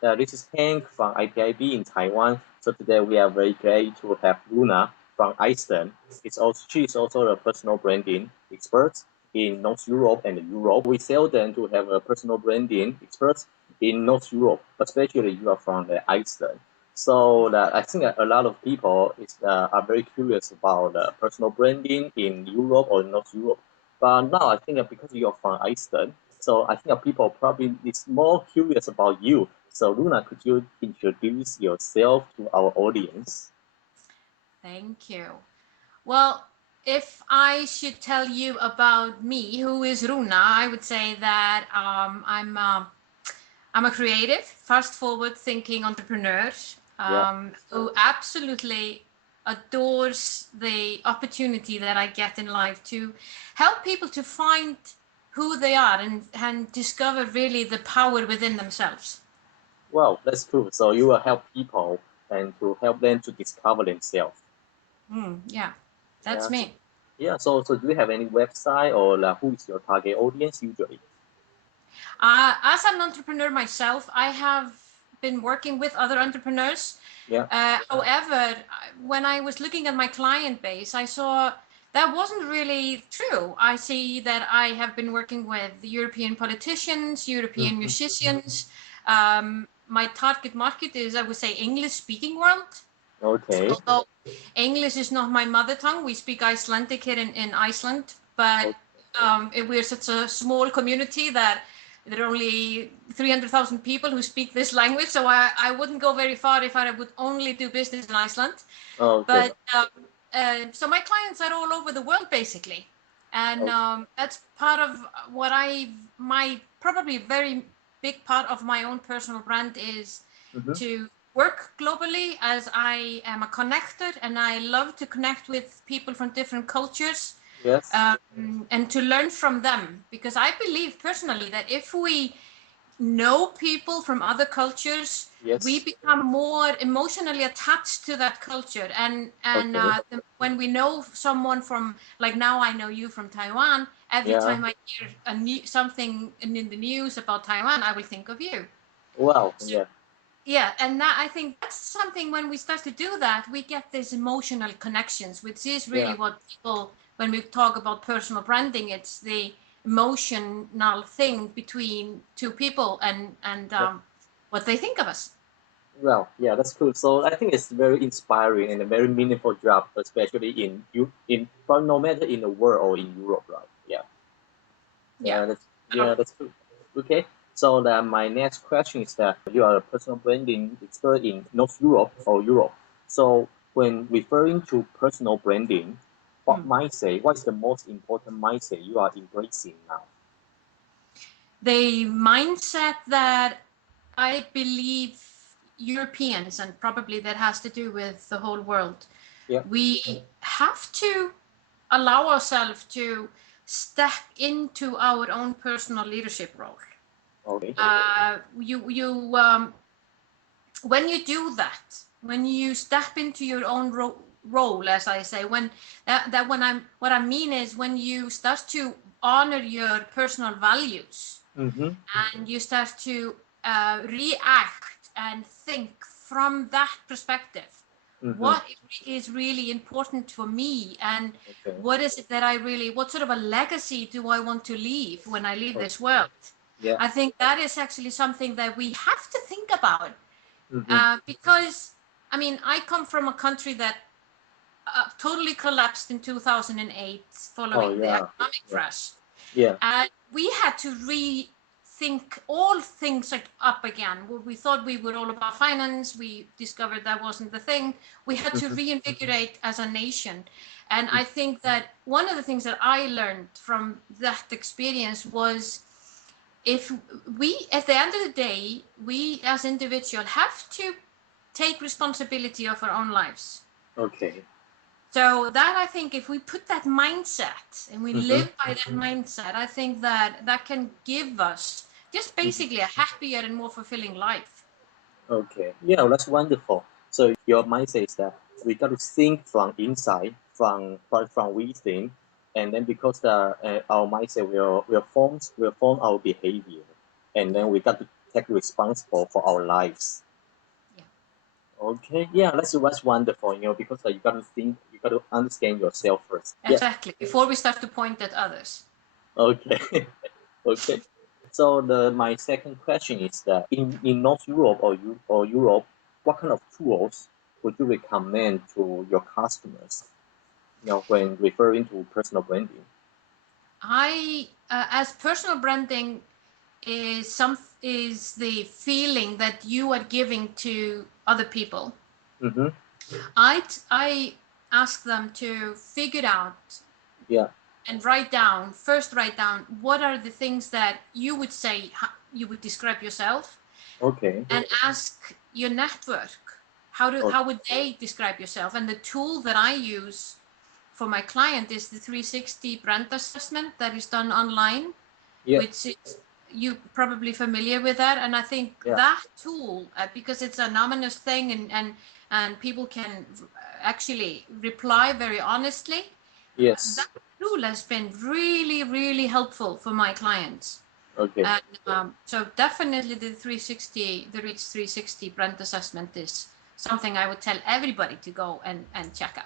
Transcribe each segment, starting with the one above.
This is Hank from IPIB in Taiwan. So today we are very glad to have Runa from Iceland. She is also a personal branding expert in North Europe and Europe. We sell them to have a personal branding expert in North Europe, especially you are from Iceland. So I think a lot of people are very curious about personal branding in Europe or North Europe. But now I think because you're from Iceland, so I think people probably is more curious about you. So Luna, could you introduce yourself to our audience? Thank you. Well, if I should tell you about me, who is Runa, I would say that I'm a creative, fast-forward thinking entrepreneur who absolutely adores the opportunity that I get in life to help people to find who they are and discover really the power within themselves. Wow, that's cool. So you will help people and to help them to discover themselves. Yeah, that's Yeah. me. So do you have any website or who is your target audience usually? As an entrepreneur myself, I have been working with other entrepreneurs. Yeah. However, when I was looking at my client base, I saw that wasn't really true. I see that I have been working with European politicians, European musicians. My target market is, I would say, English-speaking world. Okay. Although English is not my mother tongue, we speak Icelandic here in Iceland, but we're such a small community that there are only 300,000 people who speak this language, so I wouldn't go very far if I would only do business in Iceland. Okay. But so my clients are all over the world, basically. And that's part of what my probably very big part of my own personal brand is to work globally, as I am a connector and I love to connect with people from different cultures. Yes. And to learn from them, because I believe personally that if we know people from other cultures, Yes. we become more emotionally attached to that culture. And when we know someone from, like now I know you from Taiwan, every time I hear something in the news about Taiwan, I will think of you. Wow. So, Yeah. yeah, and that, I think that's something, when we start to do that, we get these emotional connections, which is really what people, when we talk about personal branding, it's the emotional thing between two people and what they think of us. Well, yeah, that's cool. So I think it's very inspiring and a very meaningful job, especially but no matter in the world or in Europe, right? Yeah. Yeah. That's cool. Okay. So my next question is that you are a personal branding expert in North Europe or Europe. So when referring to personal branding, what's the most important mindset you are embracing now? The mindset that I believe Europeans, and probably that has to do with the whole world, we have to allow ourselves to step into our own personal leadership role. Okay. When you do that, when you step into your own role, as I say, what I mean is when you start to honor your personal values and you start to react and think from that perspective. What is really important for me, and what is it that what sort of a legacy do I want to leave when I leave this world? I think that is actually something that we have to think about. Because, I mean, I come from a country that totally collapsed in 2008 following the economic crash. And we had to rethink all things up again. We thought we were all about finance. We discovered that wasn't the thing. We had to reinvigorate as a nation. And I think that one of the things that I learned from that experience was, if we, at the end of the day, we as individuals have to take responsibility of our own lives. Okay. So that, I think, if we put that mindset and we live by that mindset, I think that can give us just basically a happier and more fulfilling life. Okay. Yeah, that's wonderful. So your mindset is that we got to think from inside, from within, and then because our mindset will form our behavior, and then we got to take responsible for our lives. Yeah. Okay, yeah, that's wonderful, because you got to understand yourself first. Exactly, before we start to point at others. Okay, okay. So my second question is that in North Europe or Europe, what kind of tools would you recommend to your customers, when referring to personal branding? As personal branding is the feeling that you are giving to other people. Mm-hmm. I ask them to figure out and write down what are the things that you would say, you would describe yourself. Okay. And ask your network how would they describe yourself. And the tool that I use for my client is the 360 brand assessment that is done online, which is, you probably familiar with that. And I think that tool, because it's an anonymous thing and people can actually reply very honestly. Yes. That tool has been really, really helpful for my clients. Okay. And so definitely the Reach 360 brand assessment is something I would tell everybody to go and check out.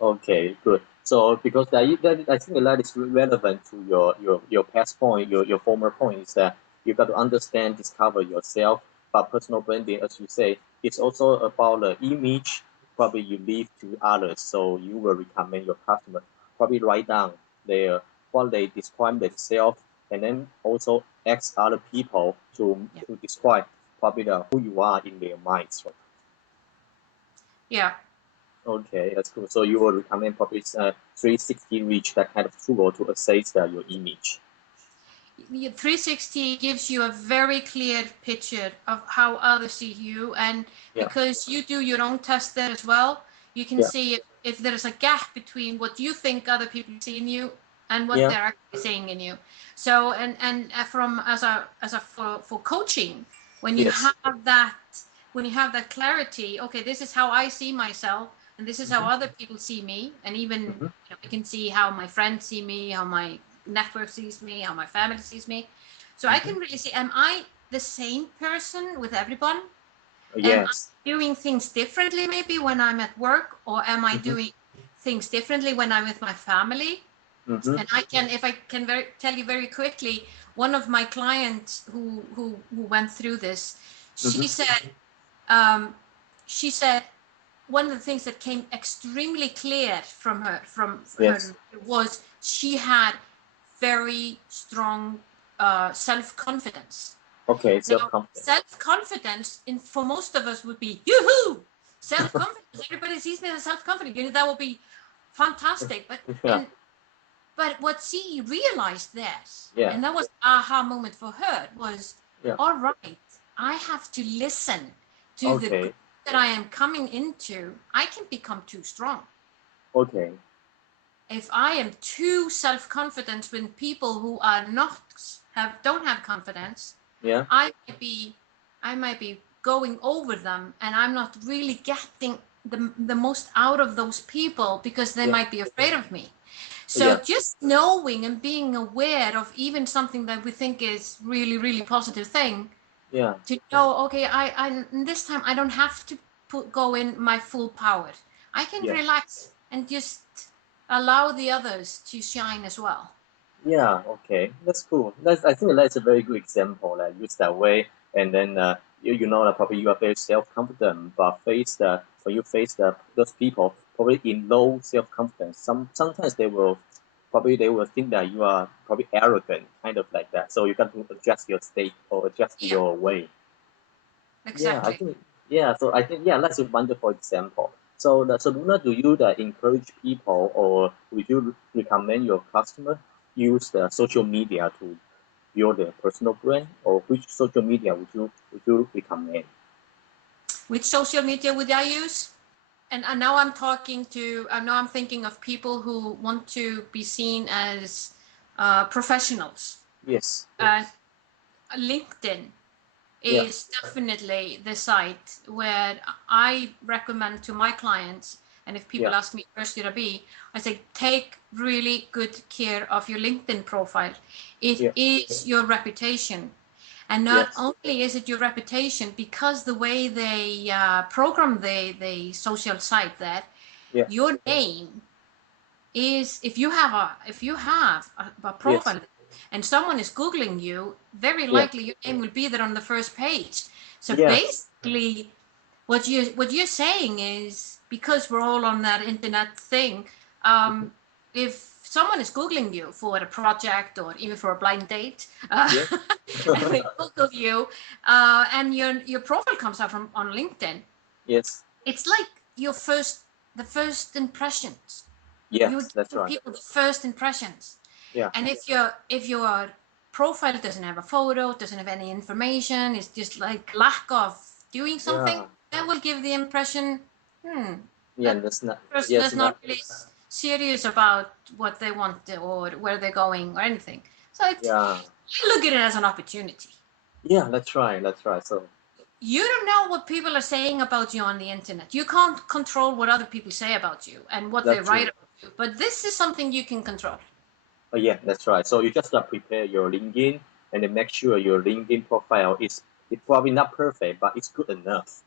Okay, good. So because I think that is relevant to your past point, your former point, is that you got to understand, discover yourself. But personal branding, as you say, it's also about the image probably you leave to others. So you will recommend your customer probably write down what they describe themselves, and then also ask other people to describe probably who you are in their minds. Right? Yeah. Okay, that's cool. So you will recommend probably 360 reach, that kind of tool to assess your image. 360 gives you a very clear picture of how others see you, and because you do your own test there as well, you can see if there's a gap between what you think other people see in you and what they're actually seeing in you. So and from for coaching, when you have that clarity, okay, this is how I see myself and this is how other people see me, and even I can see how my friends see me, how my network sees me, how my family sees me. So I can really see, am I the same person with everyone? Am I doing things differently maybe when I'm at work, or am I doing things differently when I'm with my family? And if I can tell you very quickly, one of my clients who went through this, she said one of the things that came extremely clear from her was she had very strong self-confidence. Okay, self-confidence. Self-confidence for most of us would be yoo-hoo! Self-confidence. Everybody sees me as self-confident. That would be fantastic. But what she realized and that was aha moment for her, was all right, I have to listen to the group that I am coming into. I can become too strong. Okay. If I am too self-confident with people who are don't have confidence, I might be going over them, and I'm not really getting the most out of those people because they might be afraid of me. So just knowing and being aware of even something that we think is really, really positive thing, to know, okay, I this time I don't have to go in my full power. I can relax and just allow the others to shine as well. Yeah, okay, that's cool. I think that's a very good example. Use that way, and then probably you are very self-confident, but when you face those people probably in low self-confidence, sometimes they will think that you are probably arrogant, kind of like that. So you got to adjust your state or adjust your way. Exactly. So I think that's a wonderful example. So Runa, do you encourage people, or would you recommend your customer use the social media to build their personal brand, or which social media would you recommend? Which social media would I use? And now I'm thinking of people who want to be seen as professionals. Yes. LinkedIn is definitely the site where I recommend to my clients. And if people ask me, where should I be? I say, take really good care of your LinkedIn profile. It is your reputation. And not Yes. only is it your reputation, because the way they program the social site, that Yeah. your name is, if you have a Yes. profile and someone is Googling you, very Yeah. likely your name will be there on the first page. So Yes. basically, what you're saying is, because we're all on that internet thing, if someone is Googling you for a project or even for a blind date, Yes. and they Google you, and your profile comes up on LinkedIn, Yes. it's like the first impressions. You're Yes. That's giving right. people the first impressions. Yeah. And if your profile doesn't have a photo, doesn't have any information, it's just like lack of doing something, Yeah. that will give the impression, Yeah. that That's not. person Yes. is not Not. really serious about what they want or where they're going or anything. So Yeah. I look at it as an opportunity. Yeah. That's right. That's right. So. You don't know what people are saying about you on the internet. You can't control what other people say about you and what they That's write true. about you. But this is something you can control. Oh, yeah, that's right. So you just prepare your LinkedIn and then make sure your LinkedIn profile is it's probably not perfect, but it's good enough.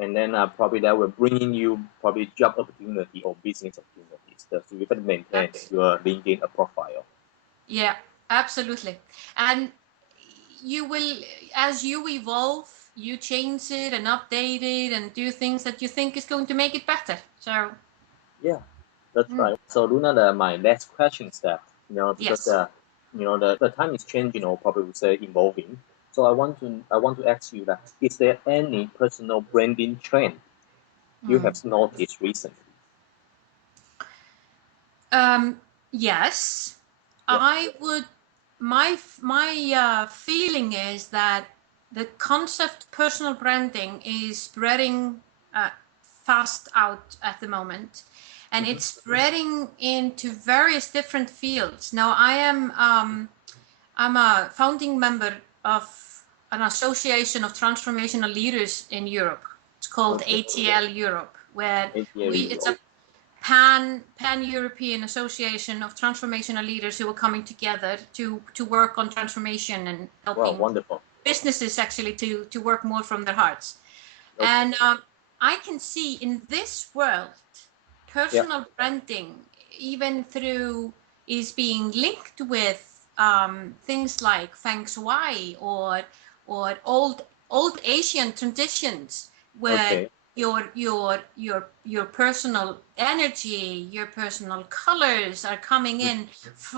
And then probably that will bring in you probably job opportunity or business opportunities. So you can maintain Absolutely. your LinkedIn profile. Yeah, absolutely. And you will, as you evolve, you change it and update it and do things that you think is going to make it better. So, Yeah, that's mm, right. So Luna, my last question is that because yes. the time is changing or probably we say evolving. So I want to ask you that is there any personal branding trend you Mm. have noticed recently? Yes, Yeah. I would. My feeling is that the concept personal branding is spreading fast out at the moment, and Mm-hmm. it's spreading into various different fields. Now, I'm a founding member of an association of transformational leaders in Europe. It's called Okay. ATL Europe, where it's a pan-European association of transformational leaders who are coming together to work on transformation and Wow, helping wonderful. businesses actually to work more from their hearts. Okay. And I can see in this world, Yeah. personal branding, even through, is being linked with things like feng shui or old Asian traditions, where Okay. your personal energy, your personal colors are coming Mm. in,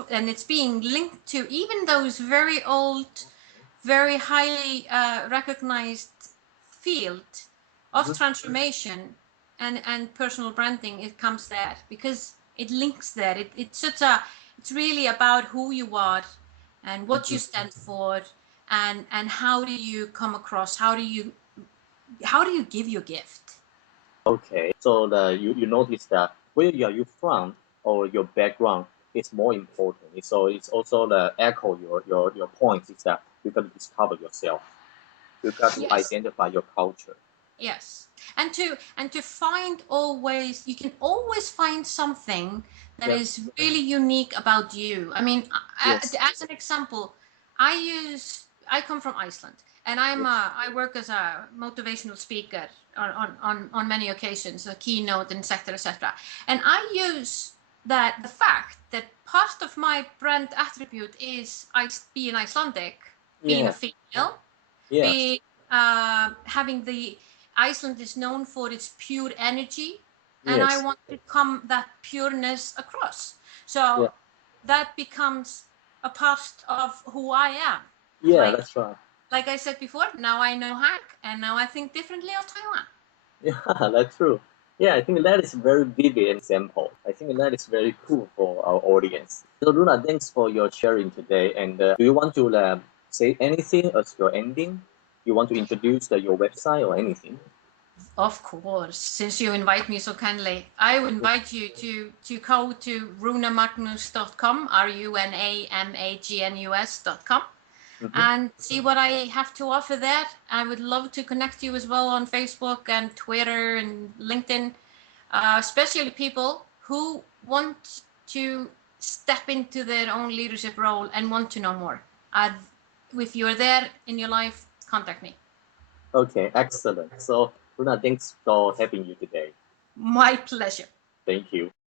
and it's being linked to even those very old, very highly recognized field of Mm-hmm. transformation and personal branding. It comes there because it links there. It's really about who you are and what Mm-hmm. you stand for, and how do you come across, how do you give your gift. Okay. So you notice that where you from or your background is more important. So it's also the echo your point is that you got to discover yourself. You got to Yes. identify your culture. Yes, and to find, always, you can always find something that Yeah. is really unique about you. I mean, Yes. as an example, I come from Iceland, and Yes. I work as a motivational speaker on many occasions, a keynote, and etc. etc. And I use the fact that part of my brand attribute is being Icelandic, being a Yeah. female, Yes. being having the Iceland is known for its pure energy, and I Yes. want to come that pureness across. Yeah. So that becomes a part of who I am. Yeah. Like That's right. like I said before, now I know Hank, and now I think differently of Taiwan. Yeah, that's true. Yeah, I think that is a very vivid example. I think that is very cool for our audience. So, Luna, thanks for your sharing today. And do you want to say anything as your ending? You want to introduce your website or anything? Of course, since you invite me so kindly, I would invite you to go to runamagnus.com, runamagnus.com, Mm-hmm. and see what I have to offer there. I would love to connect you as well on Facebook and Twitter and LinkedIn, especially people who want to step into their own leadership role and want to know more. if you're there in your life, contact me. Okay, excellent. So Runa, thanks for having you today. My pleasure. Thank you.